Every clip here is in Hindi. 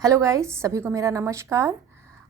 हेलो गाइस, सभी को मेरा नमस्कार।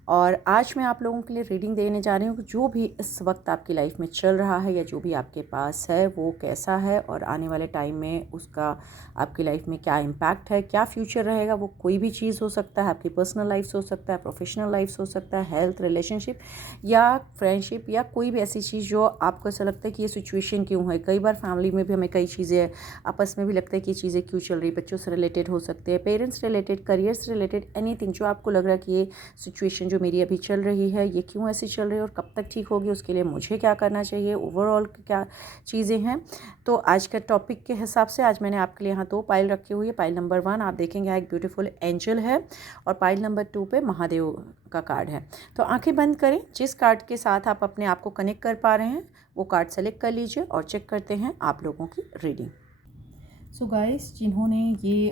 और आज मैं आप लोगों के लिए रीडिंग देने जा रही हूँ कि जो भी इस वक्त आपकी लाइफ में चल रहा है या जो भी आपके पास है वो कैसा है और आने वाले टाइम में उसका आपकी लाइफ में क्या इम्पैक्ट है, क्या फ्यूचर रहेगा। वो कोई भी चीज़ हो सकता है, आपकी पर्सनल लाइफ हो सकता है, प्रोफेशनल लाइफ हो सकता है, हेल्थ, रिलेशनशिप या फ्रेंडशिप या कोई भी ऐसी चीज़ जो आपको ऐसा लगता है कि ये सिचुएशन क्यों है। कई बार फैमिली में भी हमें कई चीज़ें आपस में भी लगता है कि ये चीज़ें क्यों चल रही, बच्चों से रिलेटेड हो सकते हैं, पेरेंट्स रिलेटेड, करियर से रिलेटेड, एनीथिंग जो आपको लग रहा है कि ये सिचुएशन जो मेरी अभी चल रही है ये क्यों ऐसी चल रही है और कब तक ठीक होगी, उसके लिए मुझे क्या करना चाहिए, ओवरऑल क्या चीज़ें हैं। तो आज का टॉपिक के हिसाब से आज मैंने आपके लिए यहाँ 2 पाइल रखी हुई है। पाइल नंबर 1 आप देखेंगे यहाँ एक ब्यूटीफुल एंजल है और पाइल नंबर 2 पे महादेव का कार्ड है। तो आंखें बंद करें, जिस कार्ड के साथ आप अपने आप को कनेक्ट कर पा रहे हैं वो कार्ड सेलेक्ट कर लीजिए और चेक करते हैं आप लोगों की रीडिंग। सो गाइस, जिन्होंने ये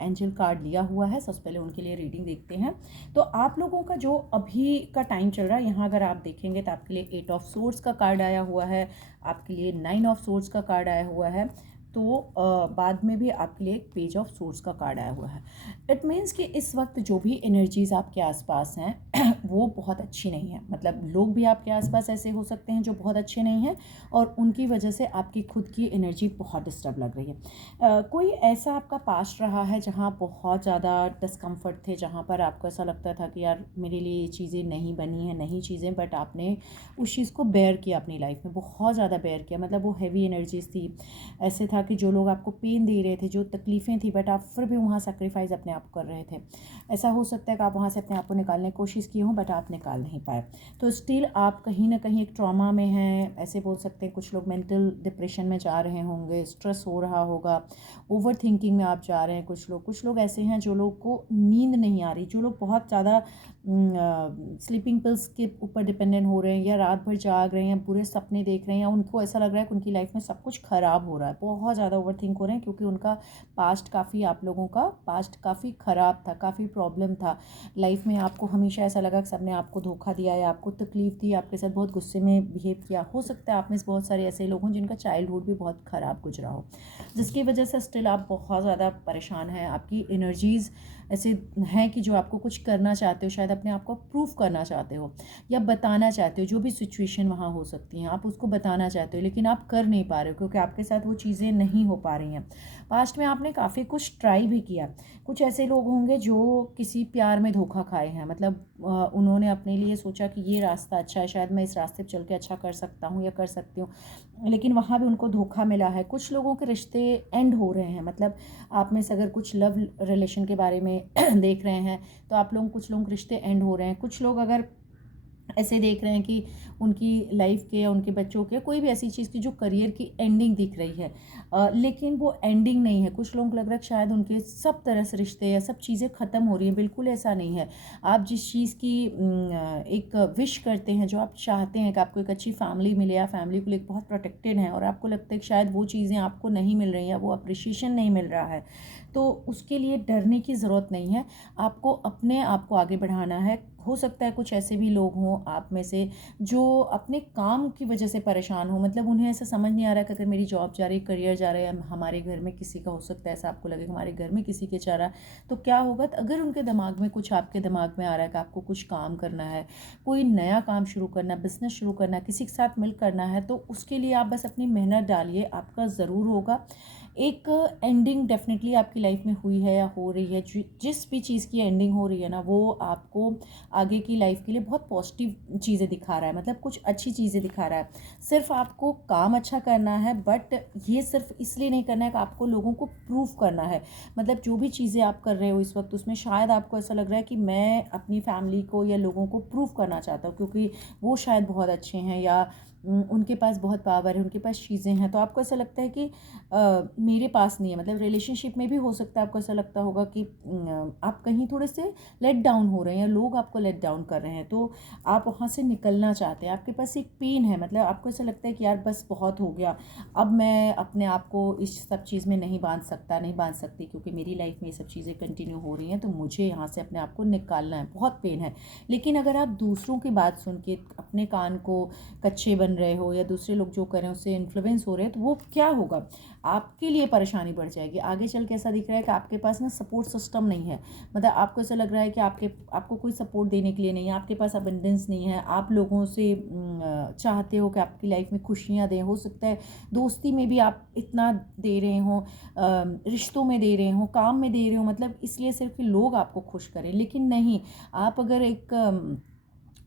एंजल कार्ड लिया हुआ है सबसे पहले उनके लिए रीडिंग देखते हैं। तो आप लोगों का जो अभी का टाइम चल रहा है, यहाँ अगर आप देखेंगे तो आपके लिए 8 ऑफ सोर्ड्स का कार्ड आया हुआ है, आपके लिए 9 ऑफ सोर्ड्स का कार्ड आया हुआ है, तो बाद में भी आपके लिए एक पेज ऑफ सोर्ड्स का कार्ड आया हुआ है। इट मीन्स कि इस वक्त जो भी एनर्जीज़ आपके आसपास हैं वो बहुत अच्छी नहीं है। मतलब लोग भी आपके आसपास ऐसे हो सकते हैं जो बहुत अच्छे नहीं हैं और उनकी वजह से आपकी खुद की एनर्जी बहुत डिस्टर्ब लग रही है। कोई ऐसा आपका पास्ट रहा है जहाँ बहुत ज़्यादा डिस्कम्फर्ट थे, जहाँ पर आपको ऐसा लगता था कि यार मेरे लिए ये चीज़ें नहीं बनी हैं, नहीं चीज़ें, बट आपने उस चीज़ को बेयर किया अपनी लाइफ में, बहुत ज़्यादा बेयर किया। मतलब वो हैवी एनर्जीज थी। ऐसे था कि जो लोग आपको पेन दे रहे थे, जो तकलीफ़ें थी, बट आप फिर भी वहाँ सेक्रीफाइस अपने आप कर रहे थे। ऐसा हो सकता है कि आप वहाँ से अपने आप को निकालने की कोशिश किए हों बट आप निकाल नहीं पाए। तो स्टिल आप कहीं ना कहीं एक ट्रॉमा में हैं, ऐसे बोल सकते हैं। कुछ लोग मेंटल डिप्रेशन में जा रहे होंगे, स्ट्रेस हो रहा होगा, ओवर थिंकिंग में आप जा रहे हैं। कुछ लोग ऐसे हैं जो लोग को नींद नहीं आ रही, जो लोग बहुत ज़्यादा स्लीपिंग पिल्स के ऊपर डिपेंडेंट हो रहे हैं या रात भर जाग रहे हैं, बुरे सपने देख रहे हैं या उनको ऐसा लग रहा है कि उनकी लाइफ में सब कुछ ख़राब हो रहा है, बहुत ज़्यादा ओवर थिंक हो रहे हैं क्योंकि उनका पास्ट काफ़ी, आप लोगों का पास्ट काफ़ी ख़राब था, काफ़ी प्रॉब्लम था लाइफ में। आपको हमेशा ऐसा लगा कि सबने आपको धोखा दिया या आपको तकलीफ़ दी, आपके साथ बहुत गुस्से में बिहेव किया। हो सकता है आप में से बहुत सारे ऐसे लोग हों जिनका चाइल्डहुड भी बहुत ख़राब गुजरा हो, जिसकी वजह से स्टिल आप बहुत ज़्यादा परेशान हैं। आपकी एनर्जीज़ ऐसे हैं कि जो आपको कुछ करना चाहते हो, शायद अपने आप को प्रूव करना चाहते हो या बताना चाहते हो। जो भी सिचुएशन वहाँ हो सकती हैं आप उसको बताना चाहते हो लेकिन आप कर नहीं पा रहे हो क्योंकि आपके साथ वो चीज़ें नहीं हो पा रही हैं। पास्ट में आपने काफ़ी कुछ ट्राई भी किया। कुछ ऐसे लोग होंगे जो किसी प्यार में धोखा खाए हैं। मतलब उन्होंने अपने लिए सोचा कि ये रास्ता अच्छा है, शायद मैं इस रास्ते पर चल के अच्छा कर सकता हूँ या कर सकती हूँ, लेकिन वहाँ भी उनको धोखा मिला है। कुछ लोगों के रिश्ते एंड हो रहे हैं। मतलब आप में से अगर कुछ लव रिलेशन के बारे में देख रहे हैं तो आप लोग, कुछ लोग रिश्ते एंड हो रहे हैं। कुछ लोग अगर ऐसे देख रहे हैं कि उनकी लाइफ के या उनके बच्चों के कोई भी ऐसी चीज़ की जो करियर की एंडिंग दिख रही है, लेकिन वो एंडिंग नहीं है। कुछ लोग लग रहा है कि शायद उनके सब तरह से रिश्ते या सब चीज़ें ख़त्म हो रही हैं। बिल्कुल ऐसा नहीं है। आप जिस चीज़ की एक विश करते हैं, जो आप चाहते हैं कि आपको एक अच्छी फैमिली मिले या फैमिली को लेकर बहुत प्रोटेक्टेड हैं और आपको लगता है कि शायद वो चीज़ें आपको नहीं मिल रही हैं, वो अप्रिशिएशन नहीं मिल रहा है, तो उसके लिए डरने की ज़रूरत नहीं है। आपको अपने आप को आगे बढ़ाना है। हो सकता है कुछ ऐसे भी लोग हों आप में से जो अपने काम की वजह से परेशान हो। मतलब उन्हें ऐसा समझ नहीं आ रहा कि अगर मेरी जॉब जा रही, करियर जा रहा है, या हमारे घर में किसी का, हो सकता है ऐसा आपको लगे हमारे घर में किसी के जा रहा है तो क्या होगा। तो अगर उनके दिमाग में कुछ आपके दिमाग में आ रहा है कि आपको कुछ काम करना है, कोई नया काम शुरू करना, बिजनेस शुरू करना, किसी के साथ मिल करना है, तो उसके लिए आप बस अपनी मेहनत डालिए, आपका ज़रूर होगा। एक एंडिंग डेफिनेटली आपकी लाइफ में हुई है या हो रही है। जिस भी चीज़ की एंडिंग हो रही है ना, वो आपको आगे की लाइफ के लिए बहुत पॉजिटिव चीज़ें दिखा रहा है। मतलब कुछ अच्छी चीज़ें दिखा रहा है। सिर्फ आपको काम अच्छा करना है, बट ये सिर्फ इसलिए नहीं करना है कि आपको लोगों को प्रूव करना है। मतलब जो भी चीज़ें आप कर रहे हो इस वक्त, उसमें शायद आपको ऐसा लग रहा है कि मैं अपनी फैमिली को या लोगों को प्रूव करना चाहता हूँ क्योंकि वो शायद बहुत अच्छे हैं या उनके पास बहुत पावर है, उनके पास चीज़ें हैं। तो आपको ऐसा लगता है कि मेरे पास नहीं है। मतलब रिलेशनशिप में भी हो सकता है आपको ऐसा लगता होगा कि आप कहीं थोड़े से लेट डाउन हो रहे हैं या लोग आपको लेट डाउन कर रहे हैं, तो आप वहाँ से निकलना चाहते हैं। आपके पास एक पेन है, मतलब आपको ऐसा लगता है कि यार बस बहुत हो गया, अब मैं अपने आप को इस सब चीज़ में नहीं बांध सकता, नहीं बांध सकती क्योंकि मेरी लाइफ में ये सब चीज़ें कंटिन्यू हो रही हैं, तो मुझे यहाँ से अपने आप को निकालना है। बहुत पेन है। लेकिन अगर आप दूसरों की बात सुन के अपने कान को कच्चे बन सुन रहे हो या दूसरे लोग जो कर रहे हैं उससे इन्फ्लुएंस हो रहे हैं, तो वो क्या होगा, आपके लिए परेशानी बढ़ जाएगी। आगे चल के ऐसा दिख रहा है कि आपके पास ना सपोर्ट सिस्टम नहीं है, मतलब आपको ऐसा लग रहा है कि आपको कोई सपोर्ट देने के लिए नहीं है, आपके पास अबंडेंस नहीं है। आप लोगों से चाहते हो कि आपकी लाइफ में खुशियाँ दें, हो सकता है दोस्ती में भी आप इतना दे रहे हो, रिश्तों में दे रहे हो, काम में दे रहे हो, मतलब इसलिए सिर्फ कि लोग आपको खुश करें। लेकिन नहीं, आप अगर एक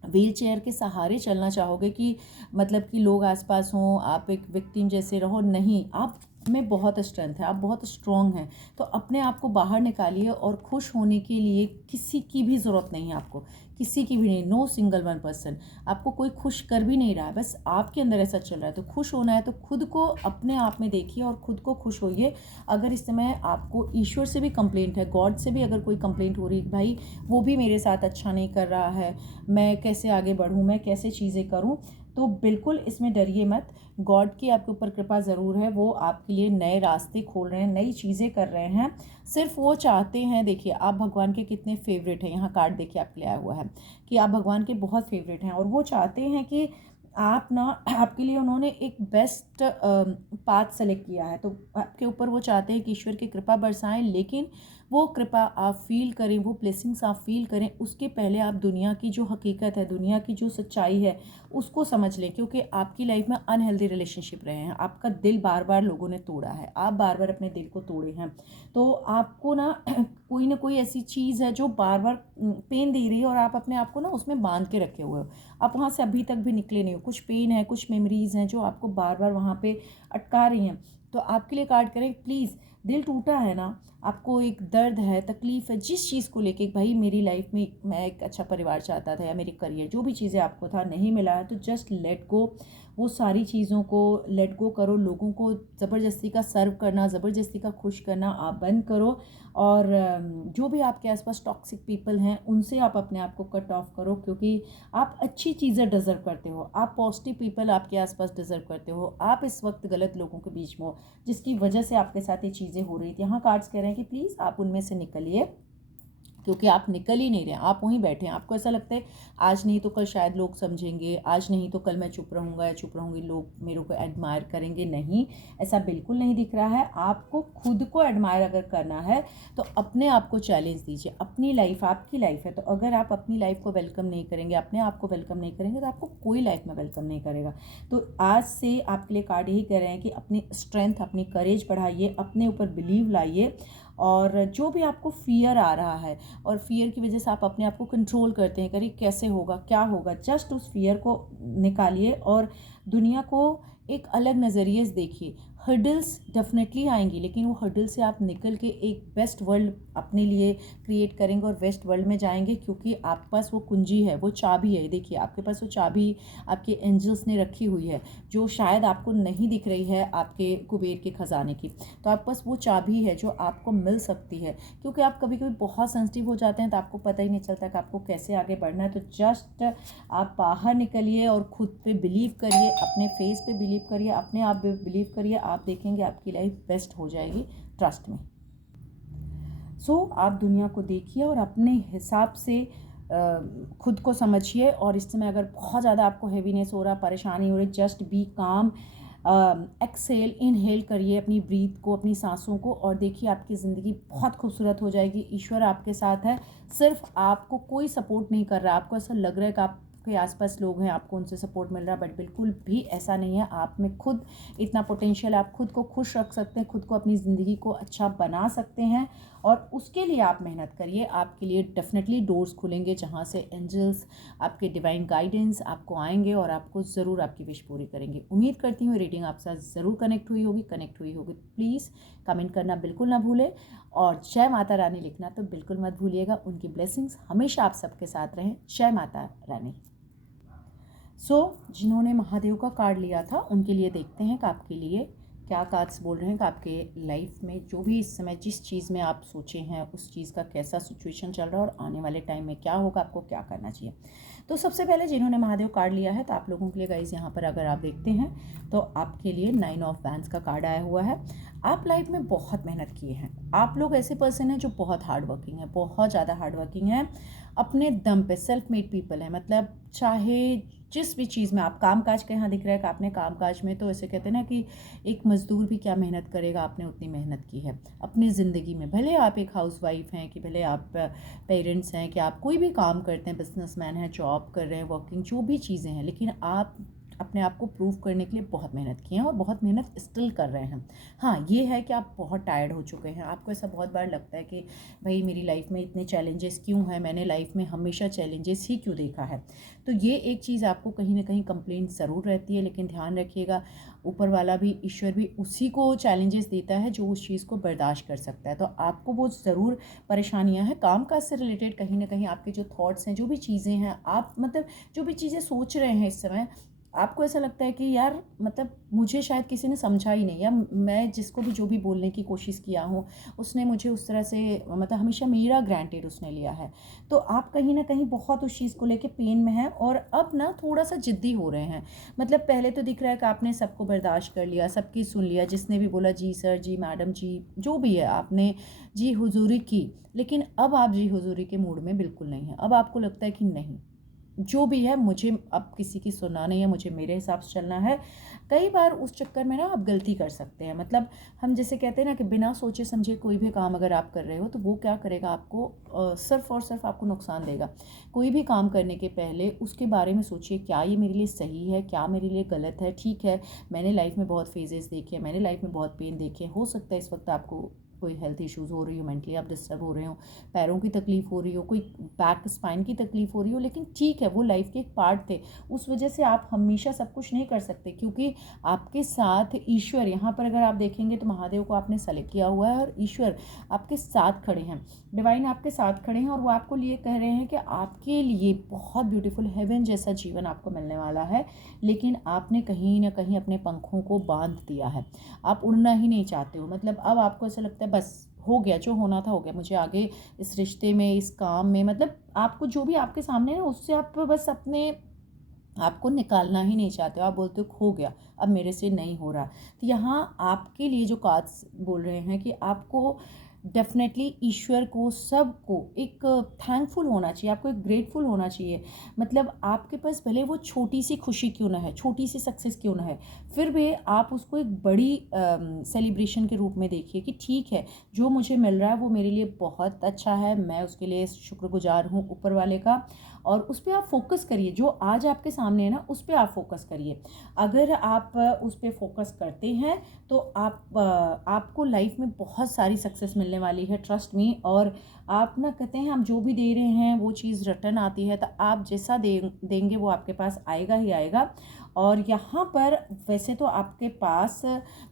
व्हील चेयर के सहारे चलना चाहोगे कि मतलब कि लोग आसपास हों, आप एक विक्टिम जैसे रहो, नहीं, आप में बहुत स्ट्रेंथ है, आप बहुत स्ट्रॉन्ग हैं। तो अपने आप को बाहर निकालिए और खुश होने के लिए किसी की भी ज़रूरत नहीं है आपको, किसी की भी नहीं, नो सिंगल वन पर्सन आपको कोई खुश कर भी नहीं रहा है, बस आपके अंदर ऐसा चल रहा है। तो खुश होना है तो खुद को अपने आप में देखिए और खुद को खुश होइए। अगर इस समय आपको ईश्वर से भी कंप्लेंट है, गॉड से भी अगर कोई कंप्लेंट हो रही है, भाई वो भी मेरे साथ अच्छा नहीं कर रहा है, मैं कैसे आगे बढ़ूँ, मैं कैसे चीज़ें करूँ, तो बिल्कुल इसमें डरिए मत। गॉड की आपके ऊपर कृपा ज़रूर है, वो आपके लिए नए रास्ते खोल रहे हैं, नई चीज़ें कर रहे हैं। सिर्फ वो चाहते हैं, देखिए आप भगवान के कितने फेवरेट हैं, यहाँ कार्ड देखिए आपके लिए आया हुआ है कि आप भगवान के बहुत फेवरेट हैं, और वो चाहते हैं कि आप ना, आपके लिए उन्होंने एक बेस्ट पाथ सेलेक्ट किया है, तो आपके ऊपर वो चाहते हैं कि ईश्वर की कृपा बरसाएं। लेकिन वो कृपा आप फील करें, वो ब्लेसिंग्स आप फील करें, उसके पहले आप दुनिया की जो हकीकत है, दुनिया की जो सच्चाई है उसको समझ लें। क्योंकि आपकी लाइफ में अनहेल्दी रिलेशनशिप रहे हैं, आपका दिल बार बार लोगों ने तोड़ा है, आप बार बार अपने दिल को तोड़े हैं, तो आपको ना कोई ऐसी चीज़ है जो बार बार पेन दे रही है और आप अपने आप को ना उसमें बांध के रखे हुए हो, आप वहाँ से अभी तक भी निकले नहीं हो। कुछ पेन है, कुछ मेमोरीज़ हैं जो आपको बार बार वहाँ पे अटका रही हैं। तो आपके लिए कार्ड करें, प्लीज़, दिल टूटा है ना, आपको एक दर्द है, तकलीफ़ है जिस चीज़ को लेके, भाई मेरी लाइफ में मैं एक अच्छा परिवार चाहता था या मेरी करियर, जो भी चीज़ें आपको था नहीं मिला है, तो जस्ट लेट गो। वो सारी चीज़ों को लेट गो करो। लोगों को ज़बरदस्ती का सर्व करना, ज़बरदस्ती का खुश करना आप बंद करो। और जो भी आपके आसपास टॉक्सिक पीपल हैं उनसे आप अपने आप को कट ऑफ करो, क्योंकि आप अच्छी चीज़ें डिज़र्व करते हो, आप पॉजिटिव पीपल आपके आसपास डिज़र्व करते हो। आप इस वक्त गलत लोगों के बीच में हो जिसकी वजह से आपके साथ ये चीज़ें हो रही थी। यहाँ कार्ड्स कह रहे हैं कि प्लीज़ आप उनमें से निकलिए, क्योंकि आप निकल ही नहीं रहे, आप वहीं बैठे हैं। आपको ऐसा लगता है आज नहीं तो कल शायद लोग समझेंगे, आज नहीं तो कल मैं चुप रहूँगा या चुप रहूँगी, लोग मेरे को एडमायर करेंगे। नहीं, ऐसा बिल्कुल नहीं दिख रहा है। आपको खुद को एडमायर अगर करना है तो अपने आप को चैलेंज दीजिए। अपनी लाइफ आपकी लाइफ है, तो अगर आप अपनी लाइफ को वेलकम नहीं करेंगे, अपने आप को वेलकम नहीं करेंगे, तो आपको कोई लाइफ में वेलकम नहीं करेगा। तो आज से आपके लिए कार्ड यही कह रहे हैं कि अपनी स्ट्रेंथ, अपनी करेज बढ़ाइए, अपने ऊपर बिलीव लाइए। और जो भी आपको फियर आ रहा है और फियर की वजह से आप अपने आप को कंट्रोल करते हैं, करिए कैसे होगा, क्या होगा, जस्ट उस फियर को निकालिए और दुनिया को एक अलग नज़रिए से देखिए। हर्डल्स डेफिनेटली आएंगी, लेकिन वो हर्डल से आप निकल के एक बेस्ट वर्ल्ड अपने लिए क्रिएट करेंगे और बेस्ट वर्ल्ड में जाएंगे, क्योंकि आपके पास वो कुंजी है, वो चाबी है। देखिए आपके पास वो चाबी आपके एंजल्स ने रखी हुई है, जो शायद आपको नहीं दिख रही है आपके कुबेर के ख़जाने की। तो आपके पास वो चाबी है जो आपको मिल सकती है, क्योंकि आप कभी कभी बहुत सेंसिटिव हो जाते हैं तो आपको पता ही नहीं चलता कि आपको कैसे आगे बढ़ना है। तो जस्ट आप बाहर निकलिए और खुद पे बिलीव करिए, अपने फेस पे बिलीव करिए, अपने आप पे बिलीव करिए। आप देखेंगे आपकी लाइफ बेस्ट हो जाएगी, ट्रस्ट में। सो आप दुनिया को देखिए और अपने हिसाब से खुद को समझिए। और इस समय अगर बहुत ज़्यादा आपको हैवीनेस हो रहा, परेशानी हो रही, जस्ट बी काम, एक्सेल, इनहेल करिए अपनी ब्रीथ को, अपनी सांसों को, और देखिए आपकी ज़िंदगी बहुत खूबसूरत हो जाएगी। ईश्वर आपके साथ है, सिर्फ आपको कोई सपोर्ट नहीं कर रहा। आपको ऐसा लग रहा है कि आपके आसपास लोग हैं, आपको उनसे सपोर्ट मिल रहा है, बट बिल्कुल भी ऐसा नहीं है। आप में खुद इतना पोटेंशियल, आप खुद को खुश रख सकते हैं, खुद को अपनी ज़िंदगी को अच्छा बना सकते हैं, और उसके लिए आप मेहनत करिए। आपके लिए डेफिनेटली डोर्स खुलेंगे जहाँ से एंजल्स, आपके डिवाइन गाइडेंस आपको आएंगे और आपको ज़रूर आपकी विश पूरी करेंगे। उम्मीद करती हूँ रीडिंग आप साथ ज़रूर कनेक्ट हुई होगी। प्लीज़ कमेंट करना बिल्कुल ना भूलें, और जय माता रानी लिखना तो बिल्कुल मत भूलिएगा। उनकी ब्लेसिंग्स हमेशा आप सबके साथ रहें। जय माता रानी। जिन्होंने महादेव का कार्ड लिया था उनके लिए देखते हैं कि आपके लिए क्या कार्ड्स बोल रहे हैं, कि आपके लाइफ में जो भी इस समय जिस चीज़ में आप सोचे हैं उस चीज़ का कैसा सिचुएशन चल रहा है और आने वाले टाइम में क्या होगा, आपको क्या करना चाहिए। तो सबसे पहले जिन्होंने महादेव कार्ड लिया है, तो आप लोगों के लिए गाइस यहाँ पर अगर आप देखते हैं तो आपके लिए 9 ऑफ वैंड्स का कार्ड आया हुआ है। आप लाइफ में बहुत मेहनत किए हैं। आप लोग ऐसे पर्सन हैं जो बहुत हार्ड वर्किंग है, बहुत ज़्यादा हार्ड वर्किंग है, अपने दम पे सेल्फ मेड पीपल है। मतलब चाहे जिस भी चीज़ में आप काम काज का यहाँ दिख रहा है कि आपने काम काज में, तो ऐसे कहते हैं ना कि एक मज़दूर भी क्या मेहनत करेगा, आपने उतनी मेहनत की है अपनी ज़िंदगी में। भले आप एक हाउसवाइफ हैं, कि भले आप पेरेंट्स हैं, कि आप कोई भी काम करते हैं, बिजनेसमैन हैं, जॉब कर रहे हैं, वर्किंग, जो भी चीज़ें हैं, लेकिन आप अपने आप को प्रूव करने के लिए बहुत मेहनत की है और बहुत मेहनत स्टिल कर रहे हैं। हाँ, ये है कि आप बहुत टायर्ड हो चुके हैं। आपको ऐसा बहुत बार लगता है कि भाई मेरी लाइफ में इतने चैलेंजेस क्यों हैं, मैंने लाइफ में हमेशा चैलेंजेस ही क्यों देखा है। तो ये एक चीज़ आपको कहीं ना कहीं कंप्लेंट ज़रूर रहती है, लेकिन ध्यान रखिएगा, ऊपर वाला भी, ईश्वर भी उसी को चैलेंजेस देता है जो उस चीज़ को बर्दाश्त कर सकता है। तो आपको वो ज़रूर परेशानियां हैं काम काज से रिलेटेड, कहीं ना कहीं आपके जो थॉट्स हैं, जो भी चीज़ें हैं, आप मतलब जो भी चीज़ें सोच रहे हैं इस समय, आपको ऐसा लगता है कि यार मतलब मुझे शायद किसी ने समझा ही नहीं, या मैं जिसको भी जो भी बोलने की कोशिश किया हूँ उसने मुझे उस तरह से मतलब हमेशा मेरा ग्रांटेड उसने लिया है। तो आप कहीं ना कहीं बहुत उस चीज़ को लेके पेन में हैं और अब ना थोड़ा सा ज़िद्दी हो रहे हैं। मतलब पहले तो दिख रहा है कि आपने सबको बर्दाश्त कर लिया, सबकी सुन लिया, जिसने भी बोला जी सर, जी मैडम जी, जो भी है आपने जी हुजूरी की, लेकिन अब आप जी हुजूरी के मूड में बिल्कुल नहीं है। अब आपको लगता है कि नहीं, जो भी है मुझे अब किसी की सुनना नहीं है, मुझे मेरे हिसाब से चलना है। कई बार उस चक्कर में ना आप गलती कर सकते हैं। मतलब हम जैसे कहते हैं ना कि बिना सोचे समझे कोई भी काम अगर आप कर रहे हो तो वो क्या करेगा, आपको सिर्फ और सिर्फ आपको नुकसान देगा। कोई भी काम करने के पहले उसके बारे में सोचिए, क्या ये मेरे लिए सही है, क्या मेरे लिए गलत है। ठीक है, मैंने लाइफ में बहुत फेजेस देखे हैं, मैंने लाइफ में बहुत पेन देखे हैं। हो सकता है इस वक्त आपको कोई हेल्थ इश्यूज़ हो रही हो, मेंटली आप डिस्टर्ब हो रहे हो, पैरों की तकलीफ़ हो रही हो, कोई बैक स्पाइन की तकलीफ़ हो रही हो, लेकिन ठीक है, वो लाइफ के एक पार्ट थे। उस वजह से आप हमेशा सब कुछ नहीं कर सकते, क्योंकि आपके साथ ईश्वर, यहाँ पर अगर आप देखेंगे तो महादेव को आपने सेलेक्ट किया हुआ है और ईश्वर आपके साथ खड़े हैं, डिवाइन आपके साथ खड़े हैं, और वो आपको लिए कह रहे हैं कि आपके लिए बहुत ब्यूटीफुल हेवन जैसा जीवन आपको मिलने वाला है। लेकिन आपने कहीं ना कहीं अपने पंखों को बांध दिया है, आप उड़ना ही नहीं चाहते हो। मतलब अब आपको ऐसा लगता है बस हो गया, जो होना था हो गया, मुझे आगे इस रिश्ते में, इस काम में, मतलब आपको जो भी आपके सामने है उससे आप बस अपने आपको निकालना ही नहीं चाहते हो। आप बोलते हो हो गया, अब मेरे से नहीं हो रहा। तो यहाँ आपके लिए जो कार्ड्स बोल रहे हैं कि आपको डेफिनेटली ईश्वर को, सबको एक थैंकफुल होना चाहिए, आपको एक ग्रेटफुल होना चाहिए। मतलब आपके पास भले वो छोटी सी खुशी क्यों ना है, छोटी सी सक्सेस क्यों ना है, फिर भी आप उसको एक बड़ी सेलिब्रेशन के रूप में देखिए कि ठीक है, जो मुझे मिल रहा है वो मेरे लिए बहुत अच्छा है, मैं उसके लिए शुक्रगुजार हूँ ऊपर वाले का। और उस पर आप फोकस करिए, जो आज आपके सामने है ना उस पर आप फोकस करिए। अगर आप उस पर फोकस करते हैं तो आपको लाइफ में बहुत सारी सक्सेस मिलने वाली है, ट्रस्ट मी। और आप ना कहते हैं हम जो भी दे रहे हैं वो चीज़ रिटर्न आती है, तो आप जैसा देंगे वो आपके पास आएगा ही आएगा। और यहाँ पर वैसे तो आपके पास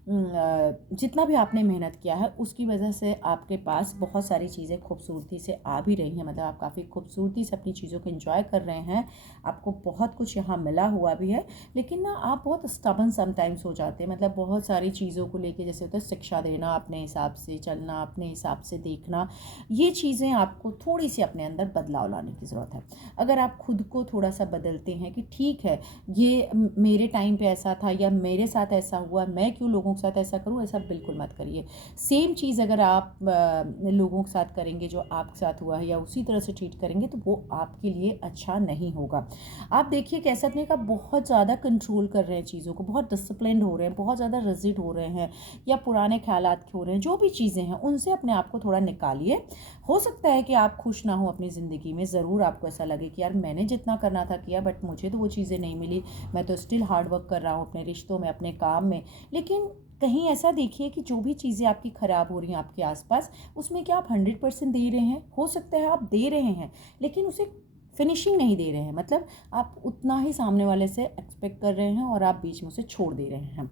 जितना भी आपने मेहनत किया है उसकी वजह से आपके पास बहुत सारी चीज़ें खूबसूरती से आ भी रही हैं। मतलब आप काफ़ी खूबसूरती से अपनी चीज़ों को एंजॉय कर रहे हैं, आपको बहुत कुछ यहाँ मिला हुआ भी है। लेकिन ना आप बहुत स्टबन समटाइम्स हो जाते हैं, मतलब बहुत सारी चीज़ों को लेके, जैसे होता है शिक्षा देना, अपने हिसाब से चलना, अपने हिसाब से देखना, ये चीज़ें आपको थोड़ी सी अपने अंदर बदलाव लाने की ज़रूरत है। अगर आप खुद को थोड़ा सा बदलते हैं कि ठीक है, ये मेरे टाइम पे ऐसा था या मेरे साथ ऐसा हुआ, मैं क्यों लोगों के साथ ऐसा करूं, ऐसा बिल्कुल मत करिए। सेम चीज़ अगर आप लोगों के साथ करेंगे जो आपके साथ हुआ है, या उसी तरह से ट्रीट करेंगे, तो वो आपके लिए अच्छा नहीं होगा। आप देखिए कैसा नहीं का बहुत ज़्यादा कंट्रोल कर रहे हैं चीज़ों को, बहुत डिसिप्लिन हो रहे हैं, बहुत ज़्यादा रिजिड हो रहे हैं, या पुराने ख्यालात हो रहे हैं, जो भी चीज़ें हैं उनसे अपने आप को थोड़ा निकालिए। हो सकता है कि आप खुश ना हो अपनी ज़िंदगी में, ज़रूर आपको ऐसा लगे कि यार मैंने जितना करना था किया, बट मुझे तो वो चीज़ें नहीं मिली, मैं तो स्टिल हार्ड वर्क कर रहा हूँ अपने रिश्तों में, अपने काम में। लेकिन कहीं ऐसा देखिए कि जो भी चीज़ें आपकी ख़राब हो रही हैं आपके आसपास, उसमें क्या आप 100% दे रहे हैं? हो सकता है आप दे रहे हैं, लेकिन उसे फिनिशिंग नहीं दे रहे हैं। मतलब आप उतना ही सामने वाले से एक्सपेक्ट कर रहे हैं और आप बीच में उसे छोड़ दे रहे हैं।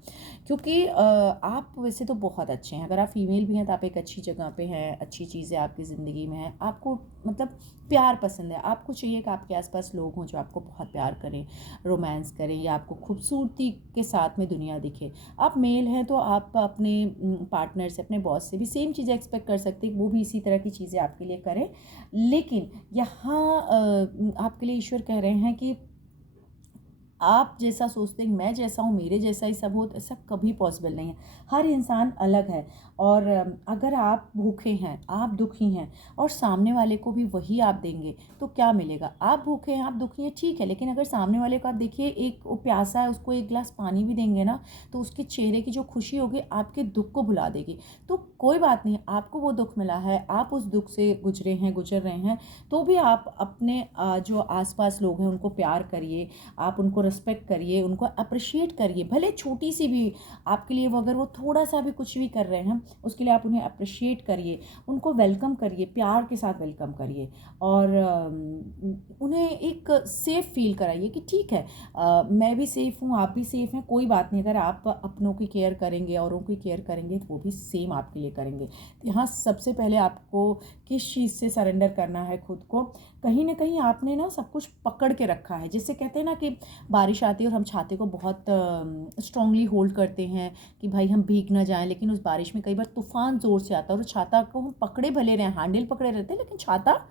क्योंकि आप वैसे तो बहुत अच्छे हैं, अगर आप फीमेल भी हैं तो आप एक अच्छी जगह पे हैं, अच्छी चीज़ें आपकी ज़िंदगी में हैं, आपको मतलब प्यार पसंद है। आपको चाहिए कि आपके आसपास लोग हों जो आपको बहुत प्यार करें, रोमांस करें, या आपको खूबसूरती के साथ में दुनिया दिखे। आप मेल हैं तो आप अपने पार्टनर से, अपने बॉस से भी सेम चीज़ें एक्सपेक्ट कर सकते हैं, वो भी इसी तरह की चीज़ें आपके लिए करें। लेकिन यहाँ आपके लिए ईश्वर कह रहे हैं कि आप जैसा सोचते हैं, मैं जैसा हूँ, मेरे जैसा ही सब हो, तो ऐसा कभी पॉसिबल नहीं है। हर इंसान अलग है। और अगर आप भूखे हैं, आप दुखी हैं और सामने वाले को भी वही आप देंगे तो क्या मिलेगा? आप भूखे हैं, आप दुखी हैं, ठीक है, लेकिन अगर सामने वाले को आप देखिए, एक वो प्यासा है, उसको एक गिलास पानी भी देंगे ना, तो उसके चेहरे की जो खुशी होगी आपके दुख को भुला देगी। तो कोई बात नहीं, आपको वो दुख मिला है, आप उस दुख से गुजर रहे हैं, तो भी आप अपने जो आसपास लोग हैं उनको प्यार करिए, आप उनको रिस्पेक्ट करिए, उनको अप्रिशिएट करिए। भले छोटी सी भी आपके लिए वो, अगर वो थोड़ा सा भी कुछ भी कर रहे हैं, उसके लिए आप उन्हें अप्रिशिएट करिए, उनको वेलकम करिए, प्यार के साथ वेलकम करिए। और उन्हें एक सेफ़ फील कराइए कि ठीक है, मैं भी सेफ़ हूँ, आप भी सेफ़ हैं, कोई बात नहीं। अगर आप अपनों की केयर करेंगे, औरों की केयर करेंगे, तो वो भी सेम आपके लिए करेंगे। तो यहाँ सबसे पहले आपको किस चीज़ से सरेंडर करना है खुद को? कहीं न कहीं आपने ना सब कुछ पकड़ के रखा है। जिससे कहते हैं ना कि बारिश आती है और हम छाते को बहुत स्ट्रॉन्गली होल्ड करते हैं कि भाई हम भीग ना जाएँ, लेकिन उस बारिश में कई बार तूफ़ान ज़ोर से आता है और छाता को हम पकड़े भले रहें, हैंडल पकड़े रहते हैं, लेकिन छाता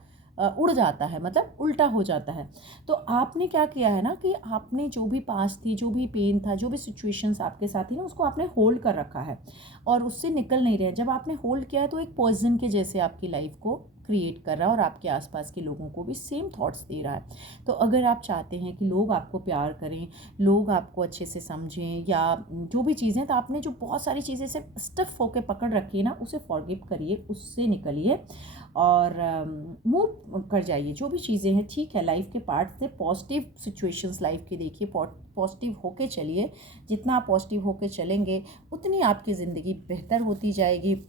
उड़ जाता है, मतलब उल्टा हो जाता है। तो आपने क्या किया है ना कि आपने जो भी पास थी, जो भी पेन था, जो भी सिचुएशंस आपके साथ थी ना, उसको आपने होल्ड कर रखा है और उससे निकल नहीं रहे। जब आपने होल्ड किया है तो एक पॉइज़न के जैसे आपकी लाइफ को क्रिएट कर रहा है और आपके आसपास के लोगों को भी सेम थॉट्स दे रहा है। तो अगर आप चाहते हैं कि लोग आपको प्यार करें, लोग आपको अच्छे से समझें, या जो भी चीज़ें, तो आपने जो बहुत सारी चीज़ें से स्टफ होकर पकड़ रखी है ना, उसे फॉरगिव करिए, उससे निकलिए और मूव कर जाइए। जो भी चीज़ें हैं ठीक है, लाइफ के पार्ट से पॉजिटिव सिचुएशंस लाइफ के देखिए, पॉजिटिव होके चलिए। जितना आप पॉजिटिव होके चलेंगे, उतनी आपकी ज़िंदगी बेहतर होती जाएगी,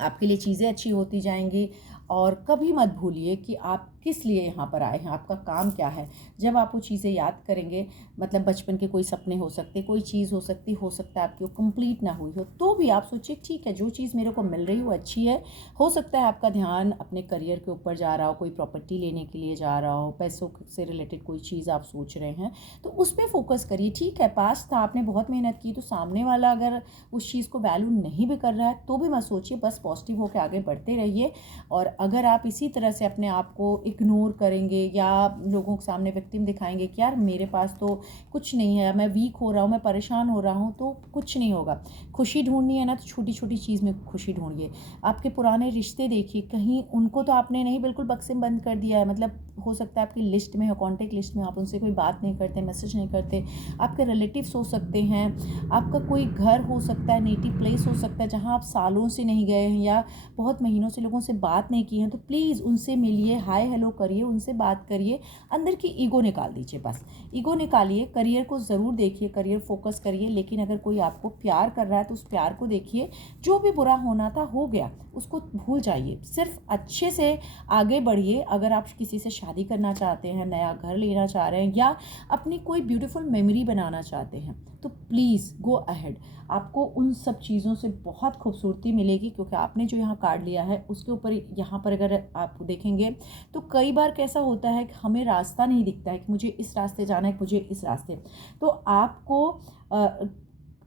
आपके लिए चीज़ें अच्छी होती जाएंगी। और कभी मत भूलिए कि आप किस लिए यहाँ पर आए हैं, आपका काम क्या है। जब आप वो चीज़ें याद करेंगे, मतलब बचपन के कोई सपने हो सकते, कोई चीज़ हो सकता है आपकी वो कंप्लीट ना हुई हो, तो भी आप सोचिए ठीक है, जो चीज़ मेरे को मिल रही हो अच्छी है। हो सकता है आपका ध्यान अपने करियर के ऊपर जा रहा हो, कोई प्रॉपर्टी लेने के लिए जा रहा हो, पैसों से रिलेटेड कोई चीज़ आप सोच रहे हैं, तो उस पर फोकस करिए। ठीक है, पास था, आपने बहुत मेहनत की, तो सामने वाला अगर उस चीज़ को वैल्यू नहीं भी कर रहा है तो भी मत सोचिए, बस पॉजिटिव होकर आगे बढ़ते रहिए। और अगर आप इसी तरह से अपने आप को इग्नोर करेंगे या लोगों के सामने विक्टिम दिखाएंगे कि यार मेरे पास तो कुछ नहीं है, मैं वीक हो रहा हूँ, मैं परेशान हो रहा हूँ, तो कुछ नहीं होगा। खुशी ढूंढनी है ना, तो छोटी छोटी चीज़ में खुशी ढूंढिए। आपके पुराने रिश्ते देखिए, कहीं उनको तो आपने नहीं बिल्कुल बक्से में बंद कर दिया है, मतलब हो सकता है आपकी लिस्ट में हो, कॉन्टेक्ट लिस्ट में, आप उनसे कोई बात नहीं करते, मैसेज नहीं करते। आपके रिलेटिव्स हो सकते हैं, आपका कोई घर हो सकता है, नेटिव प्लेस हो सकता है जहाँ आप सालों से नहीं गए हैं या बहुत महीनों से लोगों से बात नहीं की है, तो प्लीज़ उनसे मिलिए, हाय हेलो करिए, उनसे बात करिए। अंदर की ईगो निकाल दीजिए, बस ईगो निकालिए। करियर को ज़रूर देखिए, करियर फोकस करिए, लेकिन अगर कोई आपको प्यार कर रहा है तो उस प्यार को देखिए। जो भी बुरा होना था हो गया, उसको भूल जाइए, सिर्फ अच्छे से आगे बढ़िए। अगर आप किसी से शादी करना चाहते हैं, नया घर लेना चाह रहे हैं, या अपनी कोई ब्यूटीफुल मेमोरी बनाना चाहते हैं, तो प्लीज़ गो अहेड। आपको उन सब चीज़ों से बहुत खूबसूरती मिलेगी, क्योंकि आपने जो यहाँ कार्ड लिया है उसके ऊपर, यहाँ पर अगर आप देखेंगे तो कई बार कैसा होता है कि हमें रास्ता नहीं दिखता है कि मुझे इस रास्ते जाना है, मुझे इस रास्ते। तो आपको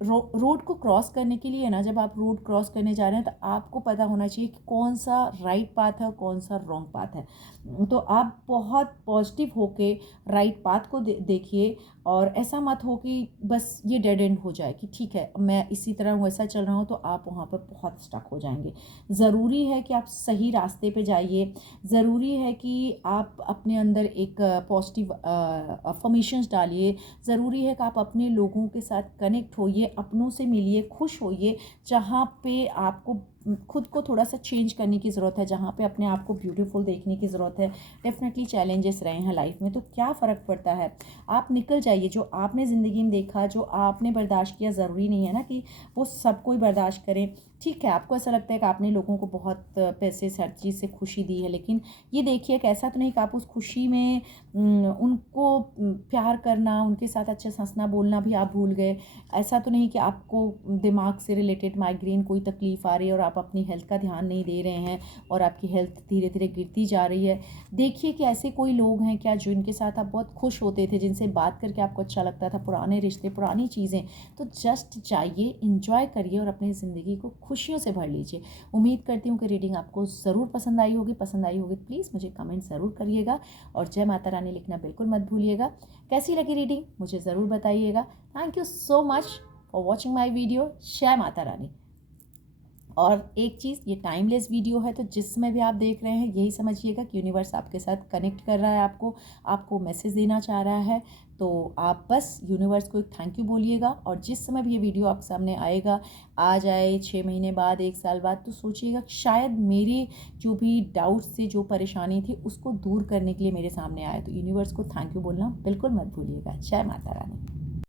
रोड को क्रॉस करने के लिए ना, जब आप रोड क्रॉस करने जा रहे हैं, तो आपको पता होना चाहिए कि कौन सा राइट पाथ है और कौन सा रॉन्ग पाथ है। तो आप बहुत पॉजिटिव होके राइट पाथ को देखिए, और ऐसा मत हो कि बस ये डेड एंड हो जाए कि ठीक है मैं इसी तरह वैसा चल रहा हूँ, तो आप वहाँ पर बहुत स्टक हो जाएंगे। ज़रूरी है कि आप सही रास्ते पे जाइए। ज़रूरी है कि आप अपने अंदर एक पॉजिटिव अफर्मेशंस डालिए। ज़रूरी है कि आप अपने लोगों के साथ कनेक्ट होइए, अपनों से मिलिए, खुश होइए। जहाँ पे आपको खुद को थोड़ा सा चेंज करने की ज़रूरत है, जहाँ पे अपने आप को ब्यूटीफुल देखने की ज़रूरत है। डेफिनेटली चैलेंजेस रहे हैं लाइफ में, तो क्या फ़र्क पड़ता है, आप निकल जाइए। जो आपने ज़िंदगी में देखा, जो आपने बर्दाश्त किया, ज़रूरी नहीं है ना कि वो सब कोई बर्दाश्त करें। ठीक है, आपको ऐसा लगता है कि आपने लोगों को बहुत पैसे से, हर चीज़ से खुशी दी है, लेकिन ये देखिए कि ऐसा तो नहीं कि आप उस खुशी में उनको प्यार करना, उनके साथ अच्छे से हंसना बोलना भी आप भूल गए। ऐसा तो नहीं कि आपको दिमाग से रिलेटेड माइग्रेन कोई तकलीफ़ आ रही है और आप अपनी हेल्थ का ध्यान नहीं दे रहे हैं और आपकी हेल्थ धीरे धीरे गिरती जा रही है, देखिए कि ऐसे कोई लोग हैं क्या जिनके साथ आप बहुत खुश होते थे, जिनसे बात करके आपको अच्छा लगता था, पुराने रिश्ते, पुरानी चीज़ें, तो जस्ट जाइए, इंजॉय करिए और अपनी ज़िंदगी को खुशियों से भर लीजिए। उम्मीद करती हूँ कि रीडिंग आपको ज़रूर पसंद आई होगी। पसंद आई होगी प्लीज़ मुझे कमेंट ज़रूर करिएगा और जय माता रानी लिखना बिल्कुल मत भूलिएगा। कैसी लगी रीडिंग मुझे ज़रूर बताइएगा। Thank you so much for watching my video. जय माता रानी। और एक चीज़, ये टाइमलेस वीडियो है, तो जिस समय भी आप देख रहे हैं यही समझिएगा कि यूनिवर्स आपके साथ कनेक्ट कर रहा है, आपको मैसेज देना चाह रहा है। तो आप बस यूनिवर्स को एक थैंक यू बोलिएगा और जिस समय भी ये वीडियो आपके सामने आएगा, आ जाए 6 महीने बाद, 1 साल बाद, तो सोचिएगा शायद मेरी जो भी डाउट्स थी, जो परेशानी थी, उसको दूर करने के लिए मेरे सामने आए। तो यूनिवर्स को थैंक यू बोलना बिल्कुल मत भूलिएगा। जय माता रानी।